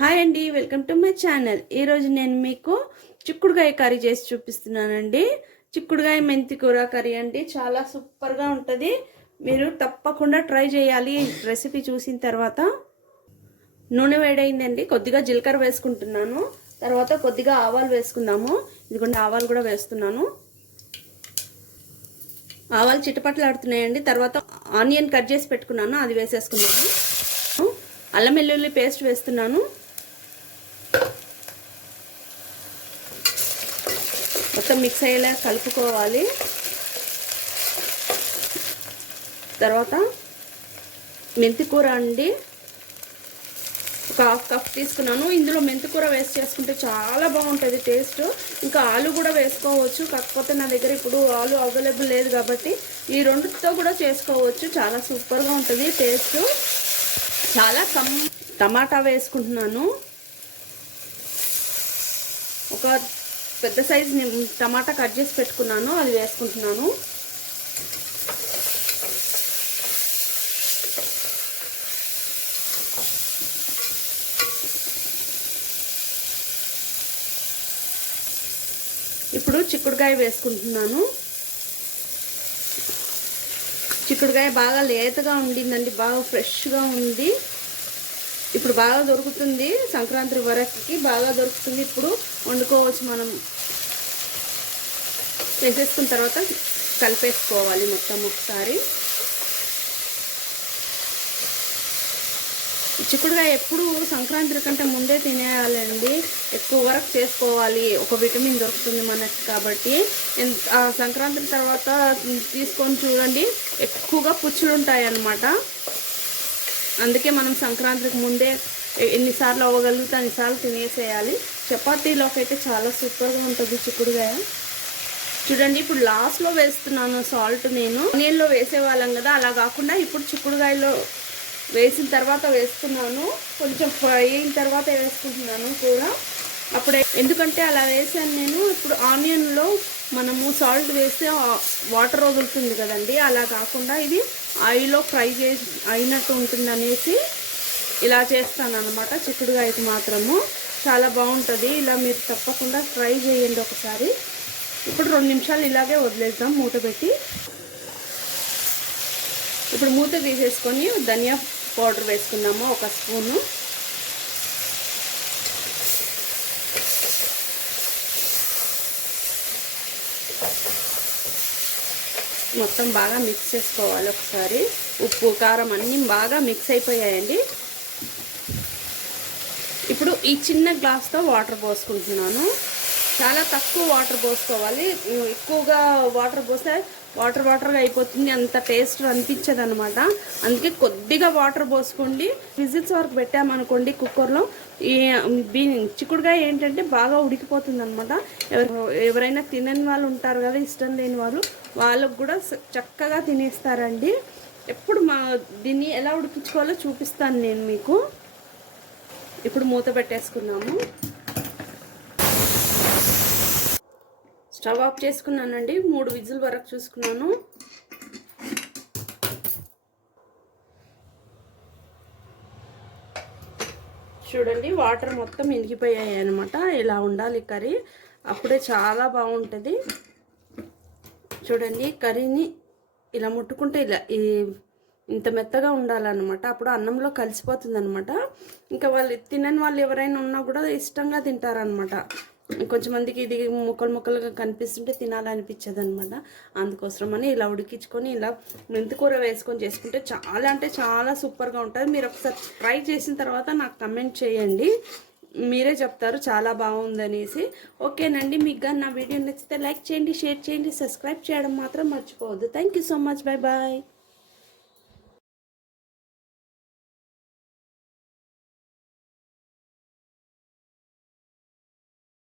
Hi అండి, welcome to my channel. ఈరోజు నేను మీకు చిక్కుడుకాయ కర్రీ చేసి చూపిస్తున్నానండి. చిక్కుడుకాయ మెంతి కూర కర్రీ అండి, చాలా సూపర్గా ఉంటుంది. మీరు తప్పకుండా ట్రై చేయాలి రెసిపీ చూసిన తర్వాత. నూనె వేడైందండి, కొద్దిగా జీలకర్ర వేసుకుంటున్నాను. తర్వాత కొద్దిగా ఆవాలు వేసుకుందాము. ఇదిగోండి ఆవాలు కూడా వేస్తున్నాను. ఆవాలు చిటపట్లాడుతున్నాయండి. తర్వాత ఆనియన్ కట్ చేసి పెట్టుకున్నాను, అది వేసేసుకున్నాను. అల్లం వెల్లుల్లి పేస్ట్ వేస్తున్నాను. మొత్తం మిక్స్ అయ్యేలా కలుపుకోవాలి. తర్వాత మెంతి కూర అండి, ఒక హాఫ్ కప్ తీసుకున్నాను. ఇందులో మెంతి కూర వేస్ట్ చేసుకుంటే చాలా బాగుంటుంది టేస్ట్. ఇంకా ఆలు కూడా వేసుకోవచ్చు, కాకపోతే నా దగ్గర ఇప్పుడు ఆలు అవైలబుల్ లేదు కాబట్టి ఈ రెండుతో కూడా చేసుకోవచ్చు. చాలా సూపర్గా ఉంటుంది టేస్ట్. చాలా టమాటా వేసుకుంటున్నాను. ఒక పెద్ద సైజు టమాటా కట్ చేసి పెట్టుకున్నాను, అది వేసుకుంటున్నాను. ఇప్పుడు చిక్కుడుకాయ వేసుకుంటున్నాను. చిక్కుడుకాయ బాగా లేతగా ఉండిందండి, బాగా ఫ్రెష్గా ఉంది. ఇప్పుడు బాగా దొరుకుతుంది, సంక్రాంతి వరకుకి బాగా దొరుకుతుంది. ఇప్పుడు వండుకోవచ్చు మనం. వేసేసుకున్న తర్వాత కలిపేసుకోవాలి మొత్తం ఒకసారి. చిక్కుడుకాయ ఎప్పుడు సంక్రాంతి కంటే ముందే తినేయాలండి, ఎక్కువ వరకు చేసుకోవాలి. ఒక విటమిన్ దొరుకుతుంది మనకి కాబట్టి. సంక్రాంతి తర్వాత తీసుకొని చూడండి, ఎక్కువగా పుచ్చులు ఉంటాయి అన్నమాట. అందుకే మనం సంక్రాంతికి ముందే ఎన్నిసార్లు అవ్వగలిగితే అన్నిసార్లు తినేసేయాలి. చపాతీలోకి అయితే చాలా సూపర్గా ఉంటుంది చిక్కుడుకాయ. చూడండి, ఇప్పుడు లాస్ట్లో వేస్తున్నాను సాల్ట్. నేను ఆనియన్లో వేసేవాళ్ళం కదా, అలా కాకుండా ఇప్పుడు చిక్కుడుకాయలో వేసిన తర్వాత వేసుకున్నాను. కొంచెం ఫ్రై అయిన తర్వాత వేసుకుంటున్నాను కూడా అప్పుడే, ఎందుకంటే అలా వేసాను నేను. ఇప్పుడు ఆనియన్లో మనము సాల్ట్ వేస్తే వాటర్ వదులుతుంది కదండి, అలా కాకుండా ఇది ఆయిల్లో ఫ్రై చేసి అయినట్టు ఉంటుంది అనేసి ఇలా చేస్తాను అన్నమాట. చిక్కుడుకాయకి మాత్రము చాలా బాగుంటుంది. ఇలా మీరు తప్పకుండా ట్రై చేయండి ఒకసారి. ఇప్పుడు 2 నిమిషాలు ఇలాగే వదిలేద్దాం మూత పెట్టి. ఇప్పుడు మూత తీసేసుకొని ధనియా పౌడర్ వేసుకుందాము, 1 స్పూను. మొత్తం బాగా మిక్స్ చేసుకోవాలి ఒకసారి. ఉప్పు కారం అన్నీ బాగా మిక్స్ అయిపోయాయండి. ఇప్పుడు ఈ చిన్న గ్లాస్తో వాటర్ పోసుకుంటున్నాను. చాలా తక్కువ వాటర్ పోసుకోవాలి, ఎక్కువగా వాటర్ పోస్తే వాటర్గా అయిపోతుంది, అంత టేస్ట్ అనిపించదు అనమాట. అందుకే కొద్దిగా వాటర్ పోసుకోండి. విజిల్స్ వరకు పెట్టామనుకోండి కుక్కర్లో, ఈ చిక్కుడుకాయ ఏంటంటే బాగా ఉడికిపోతుంది అనమాట. ఎవరైనా తినని వాళ్ళు ఉంటారు కదా, ఇష్టం లేని వాళ్ళకు కూడా చక్కగా తినేస్తారండి. ఎప్పుడు దీన్ని ఎలా ఉడికించుకోవాలో చూపిస్తాను నేను మీకు. ఇప్పుడు మూత పెట్టేసుకున్నాము. స్టవ్ ఆఫ్ చేసుకున్నానండి. 3 విజిల్ వరకు చూసుకున్నాను. చూడండి, వాటర్ మొత్తం ఇనిగిపోయాయి అనమాట. ఇలా ఉండాలి కర్రీ, అప్పుడే చాలా బాగుంటుంది. చూడండి, కర్రీని ఇలా ముట్టుకుంటే ఇలా ఇంత మెత్తగా ఉండాలన్నమాట. అప్పుడు అన్నంలో కలిసిపోతుంది అనమాట. ఇంకా వాళ్ళు తినని వాళ్ళు ఎవరైనా ఉన్నా కూడా ఇష్టంగా తింటారనమాట. కొంచెం మందికి ఇది ముక్కలుగా కనిపిస్తుంటే తినాలనిపించదు అనమాట. అందుకోసమని ఇలా ఉడికించుకొని ఇలా మెంతికూర వేసుకొని చేసుకుంటే చాలా అంటే చాలా సూపర్గా ఉంటుంది. మీరు ఒకసారి ట్రై చేసిన తర్వాత నాకు కమెంట్ చేయండి, మీరే చెప్తారు చాలా బాగుందనేసి. ఓకేనండి, మీకు కానీ నా వీడియో నచ్చితే లైక్ చేయండి, షేర్ చేయండి, సబ్స్క్రైబ్ చేయడం మాత్రం మర్చిపోవద్దు. Thank you so much. Bye bye.